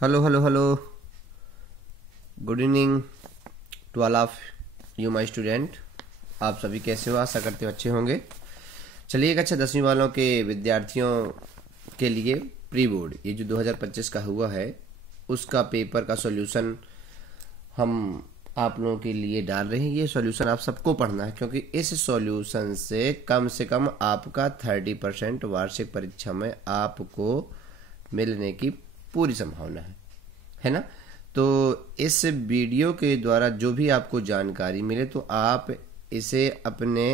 Hello hello hello. Good evening to all of you my student. आप सभी कैसे हो? आशा करते हो अच्छे होंगे। चलिए, एक अच्छा 10वीं वालों के विद्यार्थियों के लिए प्री बोर्ड ये जो 2025 का हुआ है उसका पेपर का सॉल्यूशन हम आप लोगों के लिए डाल रहे हैं। ये सॉल्यूशन आप सबको पढ़ना है क्योंकि इस सॉल्यूशन से कम आपका 30% वार्षिक परीक्षा में आपको मिलने की पूरी संभावना है ना। तो इस वीडियो के द्वारा जो भी आपको जानकारी मिले तो आप इसे अपने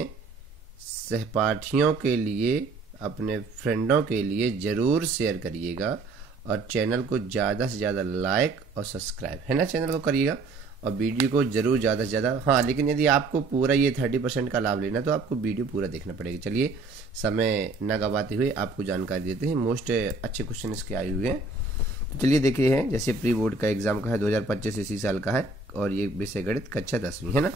सहपाठियों के लिए, अपने फ्रेंडों के लिए ज़रूर शेयर करिएगा और चैनल को ज़्यादा से ज़्यादा लाइक और सब्सक्राइब, है ना, चैनल को करिएगा और वीडियो को ज़रूर ज़्यादा से ज़्यादा। हाँ, लेकिन यदि आपको पूरा ये 30% का लाभ लेना तो आपको वीडियो पूरा देखना पड़ेगा। चलिए, समय न गवाते हुए आपको जानकारी देते हैं। मोस्ट अच्छे क्वेश्चन इसके आए हुए हैं। तो चलिए देखिए हैं, जैसे प्री बोर्ड का एग्जाम का है 2025 इसी साल का है और ये विषय गणित कक्षा 10वीं, है ना।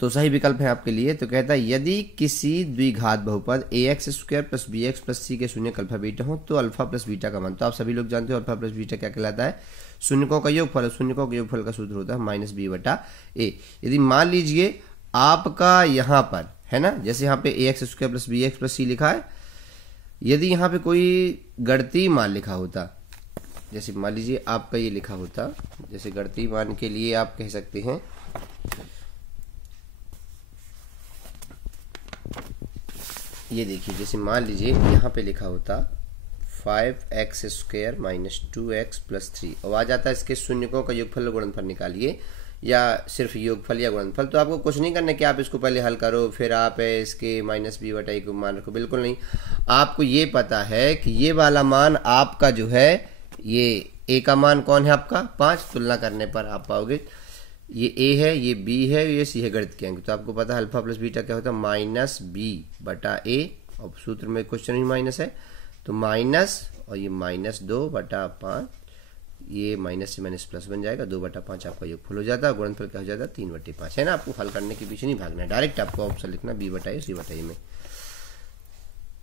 तो सही विकल्प है आपके लिए। तो कहता है यदि किसी द्विघात बहुपद ax² + bx + c के शून्य अल्फा बीटा हो तो अल्फा प्लस बीटा का मान, तो आप सभी लोग जानते हो अल्फा प्लस बीटा क्या कहलाता है? शून्यकों का योगफल। शून्यकों के योगफल का सूत्र होता है -b/a। यदि मान लीजिए आपका यहाँ पर है ना, जैसे यहाँ पे ax² + bx + c लिखा है, यदि यहाँ पे कोई गणितीय मान लिखा होता, जैसे मान लीजिए आपका ये लिखा होता, जैसे गणितीय मान के लिए आप कह सकते हैं ये देखिए, जैसे मान लीजिए यहाँ पे लिखा होता 5x² - 2x + 3 और आ जाता है इसके शून्यकों का योगफल और गुणनफल निकालिए, या सिर्फ योगफल या गुणनफल। तो आपको कुछ नहीं करना कि आप इसको पहले हल करो फिर आप इसके -b/a को मान रखो, बिल्कुल नहीं। आपको ये पता है कि ये वाला मान आपका जो है, ये a का मान कौन है आपका 5, तुलना करने पर आप पाओगे ये a है, ये b है, ये c है गणित के अंक। तो आपको पता है अल्फा प्लस बीटा क्या होता है -b/a और सूत्र में क्वेश्चन ही माइनस है, तो माइनस और ये -2/5, ये माइनस से माइनस प्लस बन जाएगा, 2/5 आपका योगफल हो जाता है, गुणनफल क्या हो जाता है 3/5, है ना। आपको हल करने के पीछे नहीं भागना है, डायरेक्ट आपको ऑप्शन लिखना b/a c/a में।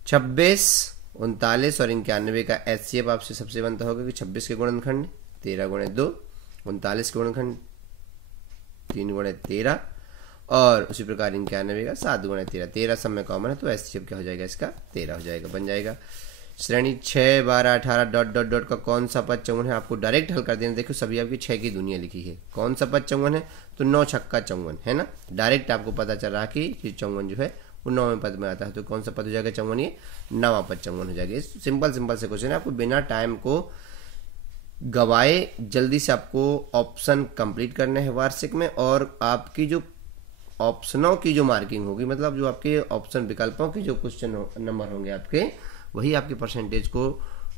26, 39 और 91 का HCF आपसे सबसे बनता होगा कि 26 के गुणनखंड 13 × 2, 39 के गुणनखंड 3 × 13 और उसी प्रकार 91 का 7 × 13। 13 सब में कॉमन है तो HCF क्या हो जाएगा इसका 13 हो जाएगा, बन जाएगा। श्रेणी 6, 12, 18 डॉट डॉट डॉट का कौन सा पद चौवन है? आपको डायरेक्ट हल कर देना। देखो सभी आपकी 6 की दुनिया लिखी है, कौन सा पद चौवन है? तो 9 छक्का चौवन, है ना। डायरेक्ट आपको पता चल रहा कि चौवन जो है वो 9वें पद में आता है, तो कौन सा पद हो जाएगा चौवन? ये 9वां पद चौवन हो जाएगा। सिंपल से क्वेश्चन है, आपको बिना टाइम को गवाए जल्दी से आपको ऑप्शन कंप्लीट करने हैं वार्षिक में, और आपकी जो ऑप्शनों की जो मार्किंग होगी, मतलब जो आपके ऑप्शन विकल्पों की जो क्वेश्चन नंबर होंगे आपके, वही आपके परसेंटेज को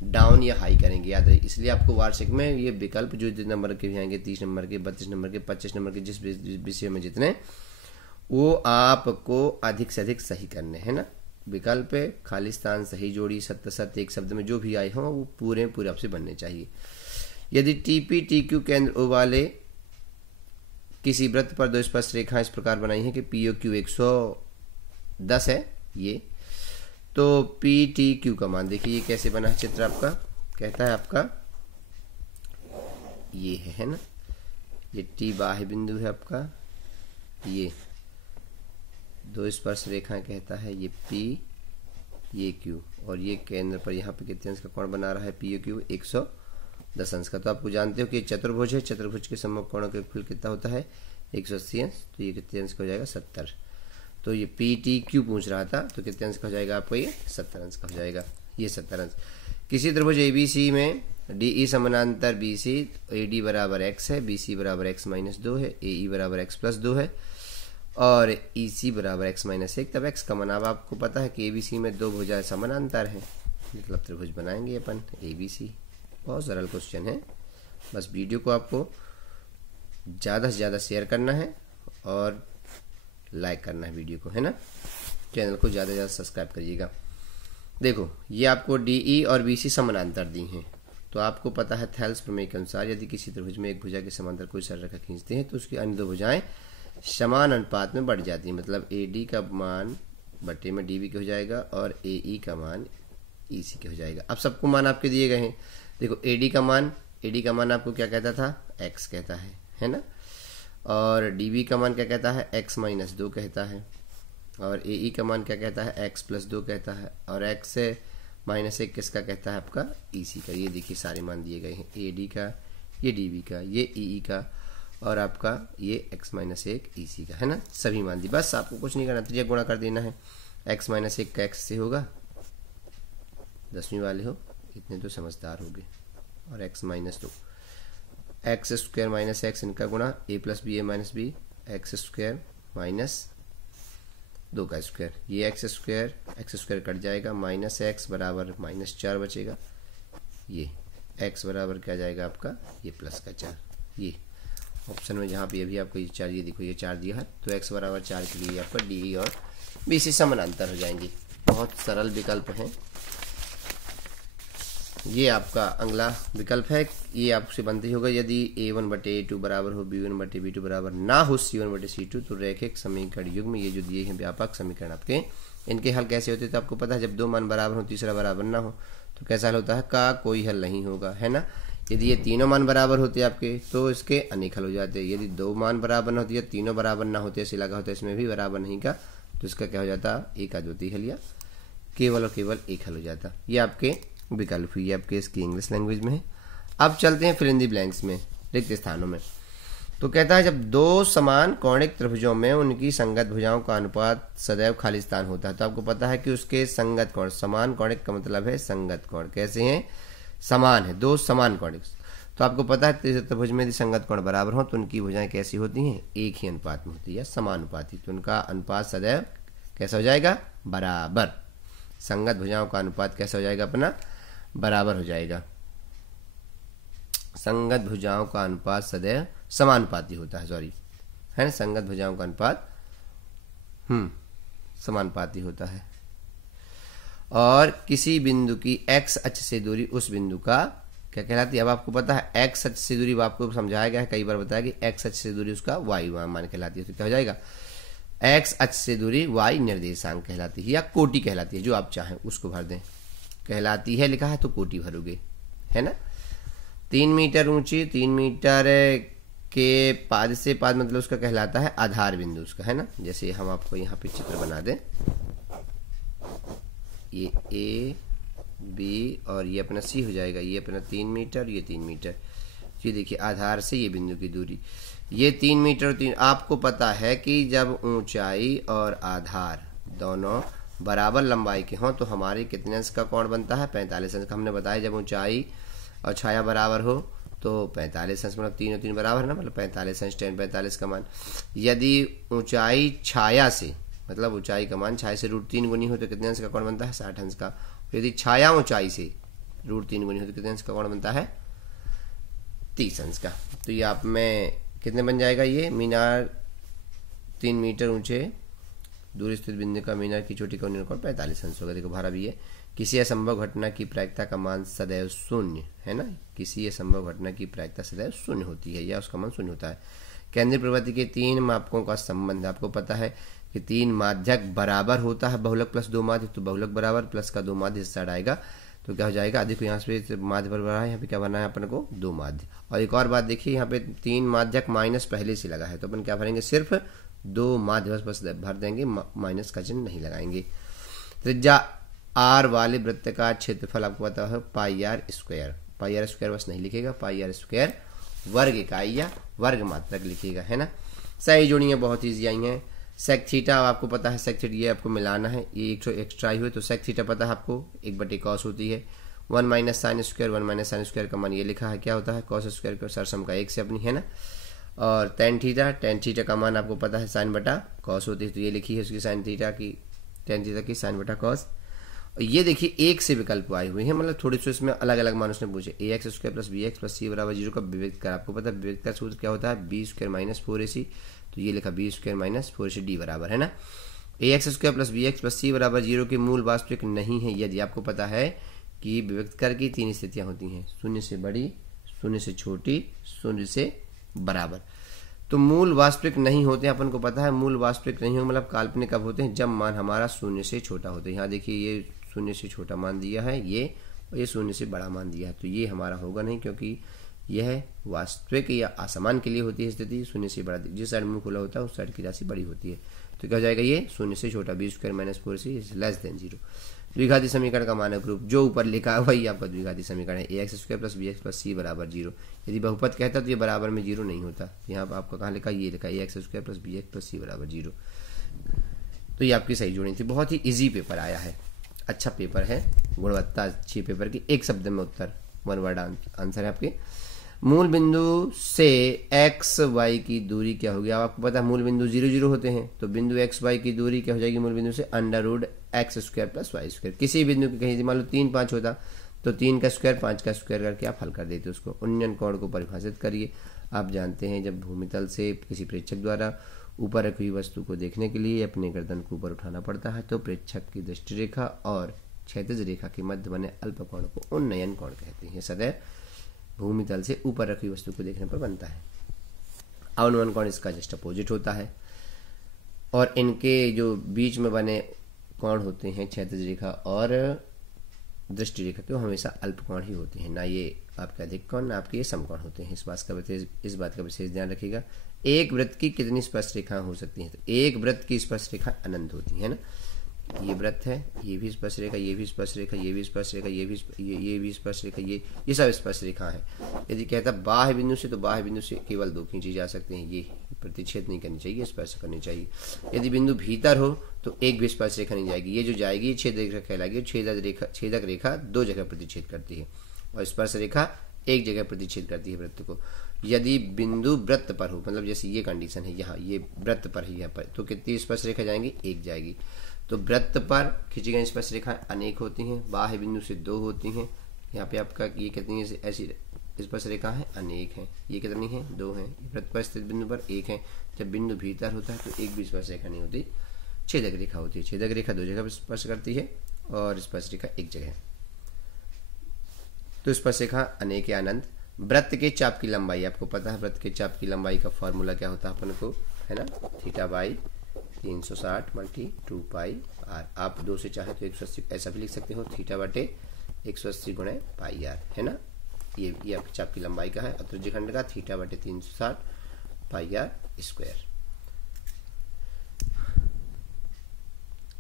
डाउन या हाई करेंगे, याद रहे। इसलिए आपको वार्षिक में ये विकल्प जो नंबर के भी आएंगे, 30 नंबर के, 32 नंबर के, 25 नंबर के, जिस विषय में जितने, वो आपको अधिक से अधिक सही करने हैं ना। विकल्प खाली स्थान, सही जोड़ी, सत्य सत्य, एक शब्द में जो भी आए हों वो पूरे आपसे बनने चाहिए। यदि TP-TQ केंद्र O वाले किसी वृत्त पर 2 स्पर्श रेखाएं इस प्रकार बनाई हैं कि POQ 110 है ये, तो PTQ का मान देखिए ये कैसे बना है चित्र आपका, कहता है आपका ये है ना, ये T बाह्य बिंदु है आपका, ये 2 स्पर्श रेखाएं कहता है ये P, ये Q, और ये केंद्र पर यहाँ पे कितने अंश का कोण बना रहा है POQ 110 अंश का। तो आपको जानते हो कि चतुर्भुज है, चतुर्भुज के सम्मुख कोणों का योगफल कितना होता है 180 अंश, तो ये कितने अंश का हो जाएगा 70। तो ये PTQ पूछ रहा था, तो कितने अंश का हो जाएगा आपको ये 70 अंश का हो जाएगा, ये 70 अंश। किसी त्रिभुज ABC में DE समानांतर BC, AD = x है, BC = x - 2 है, AE = x + 2 है और EC = x - 1, तब x का मान। अब आपको पता है कि ABC में 2 भुजाएं समानांतर हैं, मतलब त्रिभुज बनाएंगे अपन ABC। बहुत सरल क्वेश्चन है, बस वीडियो को आपको ज़्यादा से ज़्यादा शेयर करना है और लाइक करना है वीडियो को, है ना। चैनल को ज़्यादा से ज़्यादा सब्सक्राइब करिएगा। देखो ये आपको DE और BC समानांतर दी हैं, तो आपको पता है थेल्स प्रमेय के अनुसार यदि किसी त्रिभुज में एक भुजा के समांतर कोई सरलरेखा खींचते हैं तो उसकी अन्य 2 भुजाएं समान अनुपात में बढ़ जाती है, मतलब AD का मान बटे में DB का हो जाएगा और AE का मान EC के हो जाएगा। अब सबको मान आपके दिए गए हैं। देखो AD का मान आपको क्या कहता था, x कहता है ना, और DB का मान क्या कहता है, x - 2 कहता है, और AE का मान क्या कहता है, x + 2 कहता है, और x से -1 किसका कहता है, आपका EC का। ये देखिए सारे मान दिए गए हैं, AD का, ये DB का, ये EE का, और आपका ये x - 1 EC का, है ना। सभी मान दिए, बस आपको कुछ नहीं करना, त्रिज्या गुणा कर देना है। x - 1 का x से होगा, 10वीं वाले हो इतने तो समझदार हो गए, और x - 2 x² - x इनका गुणा a + b a - b x² - 2 का स्क्वायर, ये x² कट जाएगा, -x बराबर -4 बचेगा, ये x बराबर क्या जाएगा आपका, ये प्लस का 4। ये ऑप्शन में जहाँ पे अभी आपको ये 4, ये देखो ये 4 दिया है, तो x बराबर 4 के लिए आपका DE और BC समानांतर हो जाएंगे। बहुत सरल विकल्प है। ये आपका अगला विकल्प है, ये आपसे बनती होगा, यदि A1/A2 बराबर हो B1/B2 बराबर ना हो C1/C2 तो रैखिक समीकरण युग्म, ये जो दिए हैं व्यापक समीकरण आपके, इनके हल कैसे होते थे आपको पता है। जब 2 मान बराबर हो, तीसरा बराबर ना हो तो कैसा हल होता है, का कोई हल नहीं होगा, है ना। यदि ये तीनों मान बराबर होते आपके तो इसके अनेक हल हो जाते। यदि 2 मान बराबर ना होती या तीनों बराबर ना होते, ऐसे लगा होता इसमें भी बराबर नहीं का, तो इसका क्या हो जाता, एकाद्वितीय हल या केवल और केवल एक हल हो जाता। ये आपके विकल्प हुई, आपके इसकी इंग्लिश लैंग्वेज में है। अब चलते हैं फिल इन द ब्लैंक्स में, रिक्त स्थानों में। तो कहता है जब 2 समान कौणिक त्रिभुजों में उनकी संगत भुजाओं का अनुपात सदैव खाली स्थान होता है, तो आपको पता है कि उसके संगत कोण, समान कौणिक का मतलब है संगत कोण, कैसे हैं, समान है, 2 समान कौणिक। तो आपको पता है त्रिभुज में यदि संगत कोण बराबर हो तो उनकी भुजाएं कैसी होती हैं, एक ही अनुपात में होती है, समानुपाती। तो उनका अनुपात सदैव कैसा हो जाएगा, बराबर। संगत भुजाओं का अनुपात कैसा हो जाएगा अपना, बराबर हो जाएगा। संगत भुजाओं का अनुपात सदैव समानुपाती होता है, सॉरी, है ना, संगत भुजाओं का अनुपात समानुपाती होता है। और किसी बिंदु की x अक्ष से दूरी उस बिंदु का क्या कहलाती है। अब आपको पता है x अक्ष से दूरी, आपको समझाया गया है, कई बार बताया कि x अक्ष से दूरी उसका y मान कहलाती है। तो क्या हो जाएगा, x अक्ष से दूरी y निर्देशांक कहलाती है, या कोटि कहलाती है, जो आप चाहें उसको भर दें। कहलाती है लिखा है तो कोटि भरोगे, है ना। 3 मीटर ऊंची, 3 मीटर के पाद से पाद मतलब उसका कहलाता है आधार बिंदु उसका, है ना। जैसे हम आपको यहाँ पे चित्र बना दें, ये A B और ये अपना C हो जाएगा, ये अपना 3 मीटर, ये 3 मीटर, ये देखिए आधार से ये बिंदु की दूरी, ये 3 मीटर और 3। आपको पता है कि जब ऊंचाई और आधार दोनों बराबर लंबाई के हों तो हमारे कितने अंश का कोण बनता है, 45 अंश का। हमने बताया जब ऊंचाई और छाया बराबर हो तो 45 अंश, मतलब 3 और 3 बराबर है ना, मतलब 45 अंश tan 45 का मान। यदि ऊंचाई छाया से, मतलब ऊंचाई का मान छाया से √3 गुनी हो तो कितने अंश का कोण बनता है, 60 अंश का। यदि छाया ऊंचाई से √3 गुनी हो तो कितने अंश का कोण बनता है, 30 अंश का। तो ये आप में कितने बन जाएगा, ये मीनार 3 मीटर ऊंचे दूर स्थित बिंदु का मीनार की चोटी का कोण 45 अंश होगा। देखो भारा भी है। किसी असंभव घटना की प्रायिकता का मान सदैव शून्य, है ना। किसी असंभव घटना की प्रायिकता सदैव शून्य होती है, या उसका मान शून्य होता है। केंद्रीय प्रवृत्ति के 3 मापकों का संबंध, आपको पता है कि 3 माध्यक बराबर होता है, बहुलक प्लस 2 माध्य, तो बहुलक बराबर प्लस का 2 माध्य हिस्सा आएगा, तो क्या हो जाएगा, अधिक यहाँ पे माध्य बराबर है, यहाँ पे क्या बना है अपन को 2 माध्य। और एक और बात देखिए, यहाँ पे 3 माध्यक माइनस पहले से लगा है, तो अपन क्या भरेंगे, सिर्फ 2 माध्य बस भर देंगे, माइनस का चिन्ह नहीं लगाएंगे। त्रिज्या r वाले वृत्त का क्षेत्रफल आपको पता है πr², πr² बस नहीं लिखेगा, πr² वर्ग इकाई या वर्ग मात्रक लिखिएगा, है ना। सही जोड़ियाँ बहुत ईजी आई हैं। सेक थीटा आपको पता है, सेक थीटा ये आपको मिलाना है, ये एक्स्ट्रा ही हुए, तो सेक थीटा पता है आपको 1/cos होती है। 1 - sin², 1 - sin² का मान ये लिखा है, क्या होता है, cos² का सरसम का 1 से अपनी, है ना। और tan थीटा का मान आपको पता है sin/cos होती है, तो ये लिखी है उसकी tan थीटा की sin/cos। और ये देखिए 1 से विकल्प आए हुए हैं, मतलब थोड़े से इसमें अलग अलग मान उसने पूछे। ax² + bx + c = 0 का विविक्त कर, आपको पता है विविक्त का सूत्र क्या होता है, b² - 4ac, तो ये लिखा b² - 4ac बराबर, है ना। ax² + bx + c = 0 के मूल वास्तविक नहीं है यदि, आपको पता है कि विविक्त कर की 3 स्थितियां होती हैं, 0 से बड़ी, 0 से छोटी, 0 से बराबर। तो मूल वास्तविक नहीं होते हैं, अपन को पता है मूल वास्तविक नहीं हो मतलब काल्पनिक कब होते हैं, जब मान हमारा 0 से छोटा होता है। यहाँ देखिए ये शून्य से छोटा मान दिया है ये, और ये शून्य से बड़ा मान दिया है, तो ये हमारा होगा नहीं, क्योंकि यह वास्तविक या असमान के लिए होती है स्थिति। शून्य से बड़ा, जिस साइड मुंह खुला होता है उस साइड की राशि बड़ी होती है, तो क्या हो जाएगा ये शून्य से छोटा, B square minus 4c is less than 0। द्विघाती समीकरण का मानक रूप जो ऊपर लिखा है वही आपका द्विघाती समीकरण है, ax square plus bx plus c बराबर 0। यदि बहुपद कहता तो ये बराबर में 0 नहीं होता, यहाँ पर आपका कहाँ लिखा, ये लिखा ax square plus bx plus c बराबर 0। तो ये आपकी सही जोड़ी थी। बहुत ही इजी पेपर आया है, अच्छा पेपर है, गुणवत्ता अच्छी पेपर की। एक शब्द में उत्तर, वन वर्ड आंसर है आपके। मूल बिंदु से एक्स वाई की दूरी क्या होगी? आपको पता है मूल बिंदु 0 0 होते हैं, तो बिंदु एक्स वाई की दूरी क्या हो जाएगी मूल बिंदु से? Under root x square plus y square. किसी बिंदु की कहीं मान लो 3 5 होता तो 3 का स्क्वायर 5 का स्क्वायर करके आप हल कर देते उसको। उन्नयन कोण को परिभाषित करिए। आप जानते हैं जब भूमितल से किसी प्रेक्षक द्वारा ऊपर रखी हुई वस्तु को देखने के लिए अपने गर्दन को ऊपर उठाना पड़ता है, तो प्रेक्षक की दृष्टि रेखा और क्षैतिज रेखा के मध्य बने अल्प कोण को उन्नयन कोण कहते हैं। सदैव भूमितल से ऊपर रखी वस्तु को देखने पर बनता है। अवनमन कोण इसका जस्ट अपोजिट होता है, और इनके जो बीच में बने कोण होते हैं क्षैतिज रेखा और दृष्टि रेखा के, वो हमेशा अल्प कोण ही होते हैं, ना ये आपके अधिक कोण ना आपके ये समकोण होते हैं। इस बात का विशेष ध्यान रखिएगा। एक वृत्त की कितनी स्पर्श रेखाएं हो सकती हैं? तो एक वृत्त की स्पर्श रेखा अनंत होती है ना। ये वृत्त है, ये भी स्पर्श रेखा, ये भी स्पर्श रेखा, ये भी स्पर्श रेखा, ये भी स्पर्श रेखा, ये सब स्पर्श रेखा है। यदि कहता बाह्य बिंदु से, तो बाह्य बिंदु से केवल 2 खींची जा सकते हैं, ये प्रतिच्छेद नहीं करनी चाहिए, स्पर्श करनी चाहिए। यदि बिंदु भीतर हो तो एक भी स्पर्श रेखा नहीं जाएगी, ये जो जाएगी ये छेदक रेखा कहलाएगी। छेदक रेखा 2 जगह प्रतिच्छेद करती है और स्पर्श रेखा 1 जगह प्रतिच्छेद करती है वृत्त को। यदि बिंदु वृत्त पर हो, मतलब जैसे ये कंडीशन है, यहाँ ये वृत्त पर है, यहाँ पर, तो कितनी स्पर्श रेखा जाएंगी? 1 जाएगी। तो वृत्त पर खींची गई स्पर्श रेखाएं अनेक होती हैं, बाह्य बिंदु से 2 होती हैं। यहाँ पे आपका ये कितनी ऐसी स्पर्श रेखा है? अनेक हैं। ये कितनी है? 2 हैं। वृत्त पर स्थित बिंदु पर 1 है। जब बिंदु भीतर होता है तो एक भी स्पर्श रेखा नहीं होती, छेदक रेखा होती है। छेदक रेखा 2 जगह स्पर्श करती है और स्पर्श रेखा 1 जगह। तो स्पर्श रेखा अनेक या अनंत। वृत्त के चाप की लंबाई, आपको पता है वृत्त के चाप की लंबाई का फॉर्मूला क्या होता है अपन को, है ना, theta by 360 multi 2 pi r. आप 2 से चाहे तो 180 ऐसा भी लिख सकते हो, थीटा बटे 180 गुणे पाई आर, है ना। ये आपकी चाप की लंबाई का है, और त्रिज्यखंड का थीटा बटे 360 पाई आर स्क्वायर।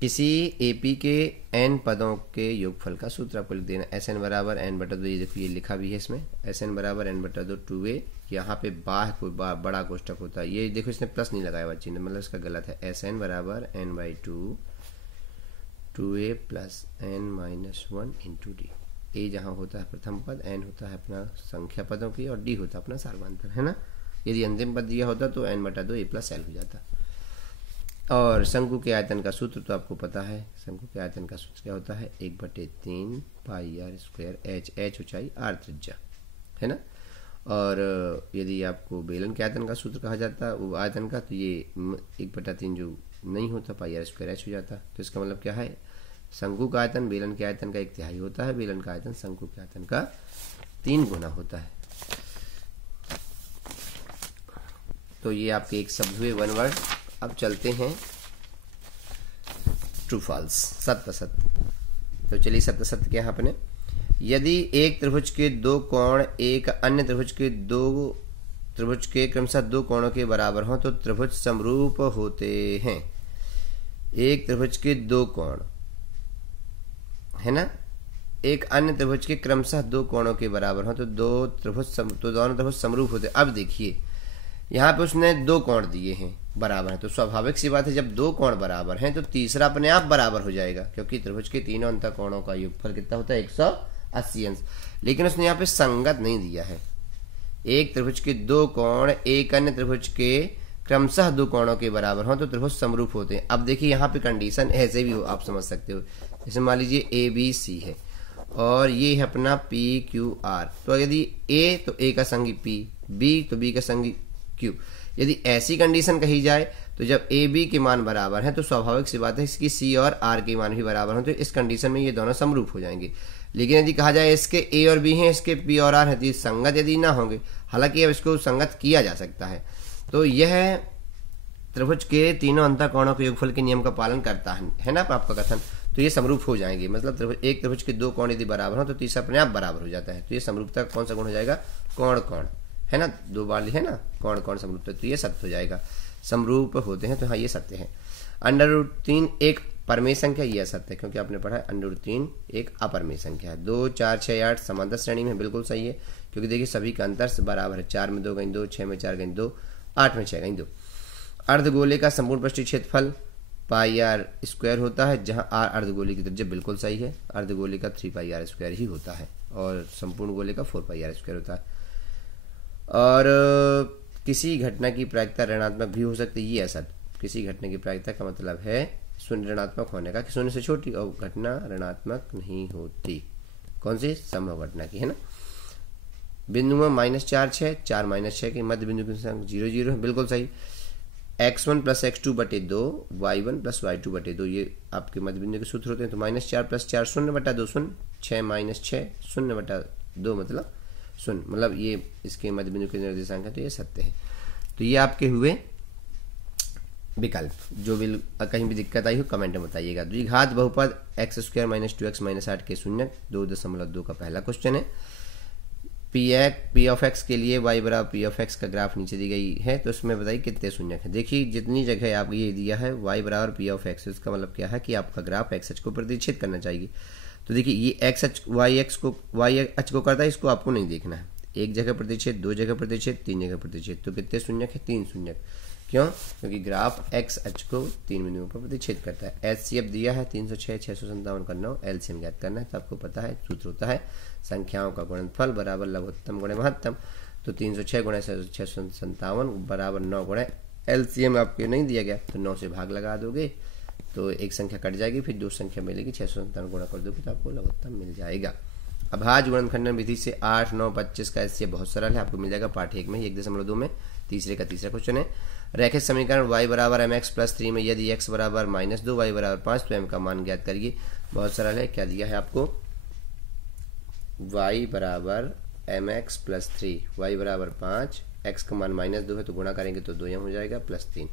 किसी एपी के n पदों के योगफल का सूत्र आपको लिख देना। एस एन बराबर n बटा 2, ये देखो ये लिखा भी है इसमें, एस एन बराबर n बटा 2 2a। यहाँ पे बाह को बड़ा कोष्टक होता है, ये देखो इसने प्लस नहीं लगाया बच्ची ने, मतलब इसका गलत है। एस एन बराबर n by 2 2a plus n minus 1 into D. A जहाँ होता है प्रथम पद, n होता है अपना संख्या पदों की, और डी होता है अपना सार्वधातुक, है ना। यदि अंतिम पद दिया होता तो n बटा 2 a प्लस एल हो जाता। और शंकु के आयतन का सूत्र तो आपको पता है, शंकु के आयतन का सूत्र क्या होता है? 1/3 पाई आर स्क्वायर, एच ऊंचाई, आर त्रिज्या, है ना। और यदि आपको बेलन के आयतन का सूत्र कहा जाता है वो आयतन का, तो ये 1/3 जो नहीं होता पाई आर स्क्वायर एच हो जाता। तो इसका मतलब क्या है? शंकु का आयतन बेलन के आयतन का 1/3 होता है, बेलन का आयतन शंकु के आयतन का 3 गुना होता है। तो ये आपके एक शब्द हुए, 1 वर्ड। अब चलते हैं ट्रू फॉल्स, सत्य असत्य। तो चलिए सत्य असत्य क्या है अपने। यदि एक त्रिभुज के 2 कोण एक अन्य त्रिभुज के क्रमशः 2 कोणों के बराबर हों तो त्रिभुज समरूप होते हैं। एक त्रिभुज के 2 कोण, है ना, एक अन्य त्रिभुज के क्रमशः 2 कोणों के बराबर हों तो दोनों त्रिभुज समरूप होते हैं। अब देखिए यहाँ पे उसने 2 कोण दिए हैं बराबर है, तो स्वाभाविक सी बात है जब 2 कोण बराबर हैं तो तीसरा अपने आप बराबर हो जाएगा, क्योंकि त्रिभुज के तीनों अंत कोणों का योगफल कितना होता है? 180 अंश। लेकिन उसने यहाँ पे संगत नहीं दिया है। एक त्रिभुज के 2 कोण एक अन्य त्रिभुज के क्रमशः 2 कोणों के बराबर हो तो त्रिभुज समरूप होते हैं। अब देखिए यहाँ पे कंडीशन ऐसे भी हो, आप समझ सकते हो। जैसे मान लीजिए ABC है और ये है अपना PQR, तो यदि A तो A का संगी P, B तो B का संगी Q। यदि ऐसी कंडीशन कही जाए तो जब ए बी के मान बराबर हैं तो स्वाभाविक सी बात है इसकी सी और आर के मान भी बराबर हों, तो इस कंडीशन में ये दोनों समरूप हो जाएंगे। लेकिन यदि कहा जाए इसके ए और बी हैं, इसके पी और आर हैं, तो ये संगत यदि ना होंगे, हालांकि अब इसको संगत किया जा सकता है। तो यह त्रिभुज के तीनों अंतःकोणों के योगफल के नियम का पालन करता है ना आपका कथन। तो ये समरूप हो जाएंगे। मतलब एक त्रिभुज के दो कोण यदि बराबर हो तो तीसरा अपने आप बराबर हो जाता है। तो ये समरूपता कौन सा गुण हो जाएगा, कोण कोण, है ना, दो बार है ना, कोण कोण समरूपता, तो ये सत्य हो जाएगा। समरूप होते हैं तो हाँ ये सत्य है। √3 एक परमेय संख्या, यह सत्य है क्योंकि आपने पढ़ा है √3 एक अपरमेय संख्या है। 2 4 6 8 समांतर श्रेणी में, बिल्कुल सही है क्योंकि देखिए सभी का अंतर बराबर है। 4 में 2 गई 2, 6 में 4 गई 2, 8 में 6 गई 2। अर्धगोले का संपूर्ण पृष्ठीय क्षेत्रफल πr² होता है, जहां r अर्धगोले की त्रिज्या, बिल्कुल सही है। अर्धगोले का 3πr² ही होता है और संपूर्ण गोले का 4πr² होता है। और किसी घटना की प्रायिकता ऋणात्मक भी हो सकती है, ये ऐसा किसी घटना की प्रायिकता का मतलब है शून्य ऋणात्मक होने का, कि शून्य से छोटी और घटना ऋणात्मक नहीं होती। कौन सी, संभव घटना की, है ना। बिंदु में -4 6, 4 -6 के मध्य बिंदु की संख्या 0 0 है, बिल्कुल सही। x1 + x2/2 y1 + y2/2 ये आपके मध्य बिंदु के सूत्र होते हैं। तो -4 + 4 0/2 0, 6 - 6 0/2 मतलब 0, मतलब ये इसके मध्य बिंदु के निर्देशांक है, तो ये सत्य है। तो ये आपके हुए विकल्प। जो भी कहीं भी दिक्कत आई हो कमेंट में बताइएगा। द्विघात बहुपद x² - 2x - 8 के शून्य 2.2 का पहला क्वेश्चन है। p(x) के लिए y बराबर p(x) का ग्राफ नीचे दी गई है, तो उसमें बताइए कितने शून्य है। देखिए जितनी जगह आप ये दिया है y बराबर p(x), इसका मतलब क्या है कि आपका ग्राफ x अक्ष को प्रतिच्छेद करना चाहिए। तो देखिए ये x अक्ष y अक्ष को करता है, इसको आपको नहीं देखना है। एक जगह प्रतिच्छेद, दो जगह प्रतिच्छेद, तीन जगह प्रतिच्छेद, तो कितने शून्य है, 3 शून्य। क्यों, क्योंकि ग्राफ x अक्ष को 3 बिंदुओं पर प्रतिच्छेद करता है। HCF दिया है 306 657 का 9, LCM ज्ञात करना है। तो आपको पता है सूत्र होता है संख्याओं का गुणनफल बराबर लघुत्तम गुणे महत्तम। तो 306 × 657 बराबर 9 गुणे LCM आपके नहीं दिया गया, तो 9 से भाग लगा दोगे तो एक संख्या कट जाएगी, फिर दो संख्या मिलेगी, 657 गुणा कर दोगे तो आपको लघुत्तम मिल जाएगा। अभाज्य गुणनखंडन विधि से 8 9 25 का HCF बहुत सरल है, आपको मिल जाएगा पाठ 1 में 1.2 में। तीसरे का तीसरा क्वेश्चन है, रैखिक समीकरण y बराबर mx + 3 में यदि x बराबर -2 y बराबर 5 तो m का मान ज्ञात करिए। बहुत सरल है, क्या दिया है आपको, y बराबर mx + 3, y बराबर 5, x का मान -2 है तो गुणा करेंगे तो 2m हो जाएगा +3।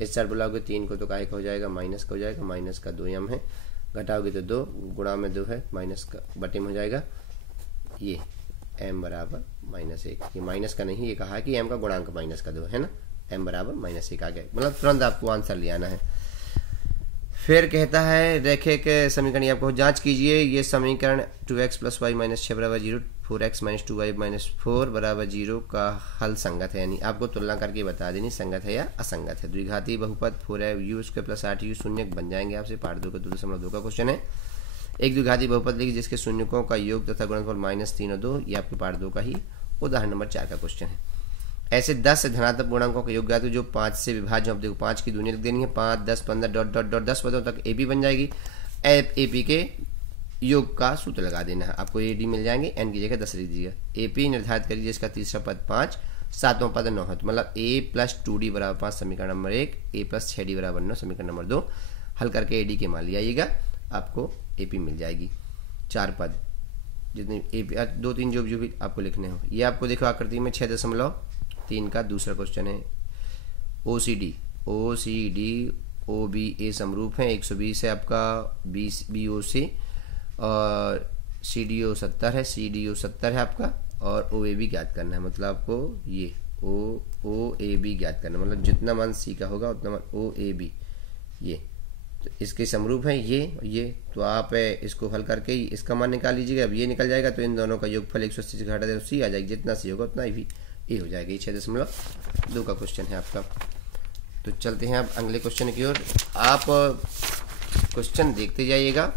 इस चार बुलाओगे 3 को तो काहे का हो जाएगा, माइनस का हो जाएगा, माइनस का 2m है, घटाओगे तो 2, गुणा में 2 है, माइनस का बटे में हो जाएगा ये m बराबर -1। ये माइनस का नहीं, ये कहा है कि m का गुणांक -2 है ना, m बराबर -1 आ गया, मतलब तुरंत आपको आंसर ले आना है। फिर कहता है रैखिक समीकरण आपको जांच कीजिए, ये समीकरण 2x + y - 6 = 0, 4x - 2y - 4 = 0 का हल संगत है, यानी आपको तुलना करके बता देनी संगत है या असंगत है। द्विघाती बहुपद 4u² + 8u शून्य बन जाएंगे आपसे, पार्ट 2 का 2.2 का क्वेश्चन है। एक द्विघाती बहुपद लिखिए जिसके शून्यकों का योग तथा गुणनफल -3 और 2, ये आपके पार्ट 2 का ही उदाहरण नंबर 4 का क्वेश्चन है। ऐसे 10 धनात्मक पूर्णांकों का योग ज्ञात जो 5 से विभाज्य, अब देखो 5 की दूनी लिख देनी है, 5 10 15 ... 10 पदों तक AP बन जाएगी। AP के योग का सूत्र लगा देना है, आपको AD मिल जाएंगे, n की जगह 10 लिख दीजिएगा। AP निर्धारित करिए जिसका तीसरा पद 5, सातवां पद 9 है, तो मतलब A + 2D = 5 समीकरण नंबर 1, A + 6D = 9 समीकरण नंबर 2। हल करके AD के मान ले आइएगा, आपको AP मिल जाएगी। 4 पद जितने AP 2 3 जो भी आपको लिखने हो, ये आपको देखो आकृति में 6.3 का दूसरा क्वेश्चन है। OCD OBA समरूप है, 120 है आपका BOC, और CDO 70 है, CDO 70 है आपका, और OAB ज्ञात करना है, मतलब आपको ये OAB ज्ञात करना है, मतलब जितना मान C का होगा उतना मान OAB, ये तो इसके समरूप है ये। तो आप इसको हल करके इसका मान निकाल लीजिएगा, अब ये निकल जाएगा तो इन दोनों का योगफल 180 से घटा दे तो C आ जाएगी, जितना C होगा उतना भी ए हो जाएगा। 6.2 का क्वेश्चन है आपका। तो चलते हैं अब अगले क्वेश्चन की ओर। आप क्वेश्चन देखते जाइएगा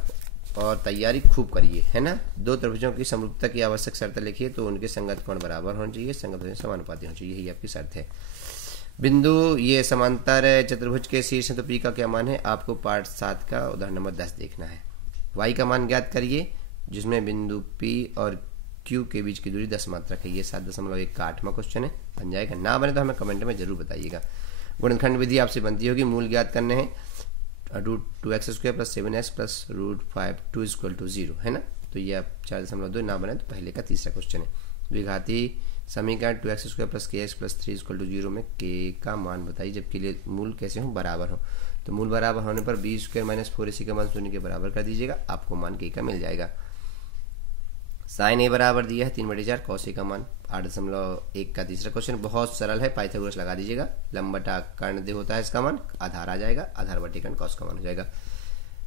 और तैयारी खूब करिए, है ना। दो त्रिभुजों की समरूपता की आवश्यक शर्त लिखिए, तो उनके संगत कोण बराबर होने चाहिए, संगत समानुपाती होने चाहिए, यही आपकी शर्त है। बिंदु ये समांतर चतुर्भुज के शीर्ष है, तो P का क्या मान है, आपको पार्ट 7 का उदाहरण नंबर 10 देखना है। Y का मान ज्ञात करिए जिसमें बिंदु P और Q के बीच की दूरी 10 मात्रक है, ये 7.1 का 8वां क्वेश्चन है, बन जाएगा। ना बने तो हमें कमेंट में जरूर बताइएगा। गुणनखंड विधि आपसे बनती होगी, मूल ज्ञात करने हैं, √2x² + 7s + √5 2 = 0, है ना। तो ये आप 4.2, ना बने तो पहले का तीसरा क्वेश्चन है। द्विघाती समीकरण 2x² plus kx plus 3 equal to 0 में k का मान बताइए जबकि लिए मूल कैसे हो, बराबर हो। तो मूल बराबर होने पर b² माइनस 4ac का मान 0 के बराबर कर दीजिएगा, आपको मान k का मिल जाएगा। साइन a बराबर दिया है 3/4, कॉस a का मान 8.1 का तीसरा क्वेश्चन बहुत सरल है, पाइथागोरस लगा दीजिएगा। लंब बटा कर्ण दे होता है इसका मान, आधार आ जाएगा, आधार बटे कर्ण कॉस का मान हो जाएगा।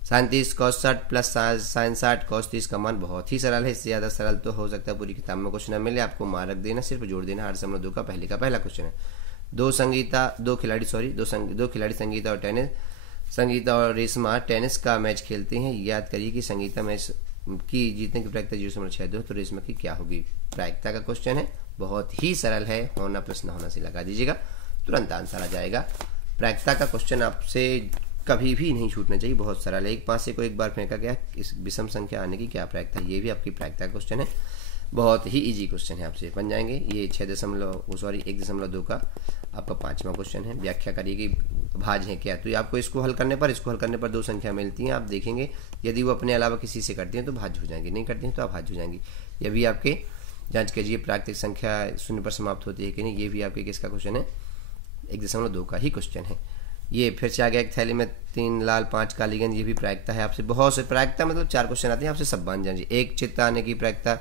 Sine 30 cos 60 plus sine 60 cos 30 का मान बहुत ही सरल है, इससे ज़्यादा सरल तो हो सकता है पूरी किताब में क्वेश्चन न मिले, आपको मान रख देना, सिर्फ जोड़ देना। 8.2 का पहला क्वेश्चन है। दो खिलाड़ी संगीता और टेनिस, संगीता और रेशमा टेनिस का मैच खेलते हैं। याद करिए कि संगीता मैच की जीतने की प्रायिकता 0.62 तो रेशमा की क्या होगी। प्रायिकता का क्वेश्चन है, बहुत ही सरल है, होना प्लस न होना से लगा दीजिएगा, तुरंत आंसर आ जाएगा। प्रायिकता का क्वेश्चन आपसे कभी भी नहीं छूटना चाहिए, बहुत सरल है। एक पासे को एक बार फेंका गया, इस विषम संख्या आने की क्या प्रायिकता, ये भी आपकी प्रायिकता का क्वेश्चन है, बहुत ही इजी क्वेश्चन है, आपसे बन जाएंगे। ये 1.2 का आपका 5वां क्वेश्चन है। व्याख्या करिए कि भाज्य है क्या, तो आपको इसको हल करने पर दो संख्या मिलती हैं, आप देखेंगे यदि वो अपने अलावा किसी से करती हैं तो भाज्य हो जाएंगी, नहीं करती हैं तो आप भाज्य हो जाएंगी। ये भी आपके जांच कीजिए, प्राकृतिक संख्या 0 पर समाप्त होती है कि नहीं, ये भी आपके किसका क्वेश्चन है, 1.2 का ही क्वेश्चन है। ये फिर से आ गया, एक थैली में 3 लाल 5 काली गेंद, ये भी प्रायिकता है। आपसे बहुत से प्रायिकता मतलब 4 क्वेश्चन आते हैं, आपसे सब बन जाएंगे। एक चित्त आने की प्रायिकता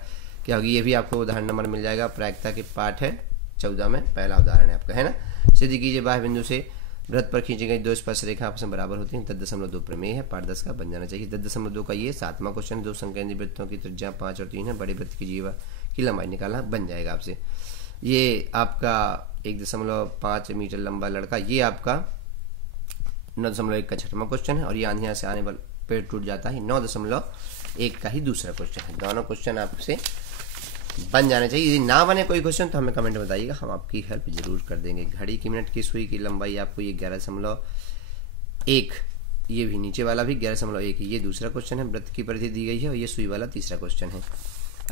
क्या होगी, ये भी आपको उदाहरण नंबर मिल जाएगा। प्रायिकता के पाठ है 14 में, पहला उदाहरण है आपका, है ना। सिद्ध कीजिए बाह्य बिंदु से वृत्त पर खींची गई 2 स्पर्श रेखा आपस में बराबर होती हैं। 10.2 प्रमेय है, पाठ 10 का बन जाना चाहिए। 10.2 का ये 7वां क्वेश्चन, 2 संकेंद्रित वृत्तों की त्रिज्या 5 और 3 है, बड़े वृत्त की जीवा की लंबाई निकालना बन जाएगा आपसे। ये आपका 1.5 मीटर लंबा लड़का, ये आपका 9.1 का 6वां क्वेश्चन है, और ये आंधियां से आने पर पेड़ टूट जाता है 9.1 का ही दूसरा क्वेश्चन है। दोनों क्वेश्चन आपसे बन जाने चाहिए। यदि ना बने कोई क्वेश्चन तो हमें कमेंट में बताइएगा, हम आपकी हेल्प जरूर कर देंगे। घड़ी की मिनट की सुई की लंबाई आपको ये 11.1, ये भी नीचे वाला भी 11.1 है, ये दूसरा क्वेश्चन है। वृत्त की परिधि दी गई है और ये सुई वाला तीसरा क्वेश्चन है।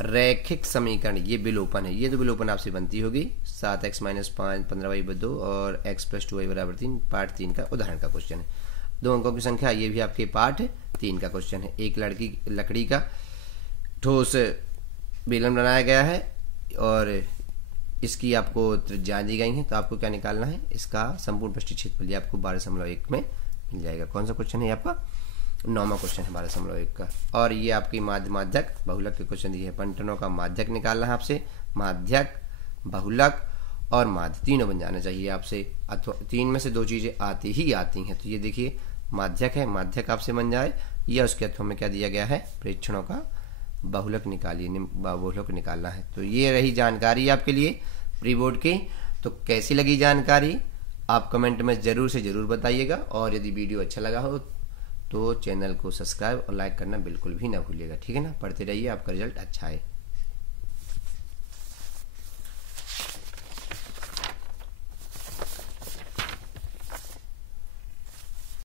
रैखिक समीकरण, ये विलोपन है, ये तो विलोपन आपसे बनती होगी। 7x - 5 15y/2 और x + 2y = 3, पार्ट 3 का उदाहरण का क्वेश्चन है। 2 अंकों की संख्या, ये भी आपके पार्ट 3 का क्वेश्चन है। एक लकड़ी का ठोस बेलन बनाया गया है और इसकी आपको त्रिज्या दी गई है, तो आपको क्या निकालना है, इसका संपूर्ण पृष्ठीय क्षेत्रफल, ये आपको 12.1 में मिल जाएगा। कौन सा क्वेश्चन है आपका, 9वां क्वेश्चन है 12.1 का। और ये आपकी माध्यक बहुलक के क्वेश्चन दिए हैं। पंटनों का माध्यक निकालना है आपसे, माध्यक बहुलक और माध्य तीनों बन जाना चाहिए आपसे, अथवा 3 में से 2 चीजें आती ही आती हैं। तो ये देखिए माध्यक है, माध्यक आपसे बन जाए, या उसके अथवा में क्या दिया गया है, प्रेक्षणों का बहुलक निकालिए, बहुलक निकालना है। तो ये रही जानकारी आपके लिए प्री बोर्ड की। तो कैसी लगी जानकारी आप कमेंट में जरूर से जरूर बताइएगा, और यदि वीडियो अच्छा लगा हो तो चैनल को सब्सक्राइब और लाइक करना बिल्कुल भी ना भूलिएगा, ठीक है ना। पढ़ते रहिए, आपका रिजल्ट अच्छा है।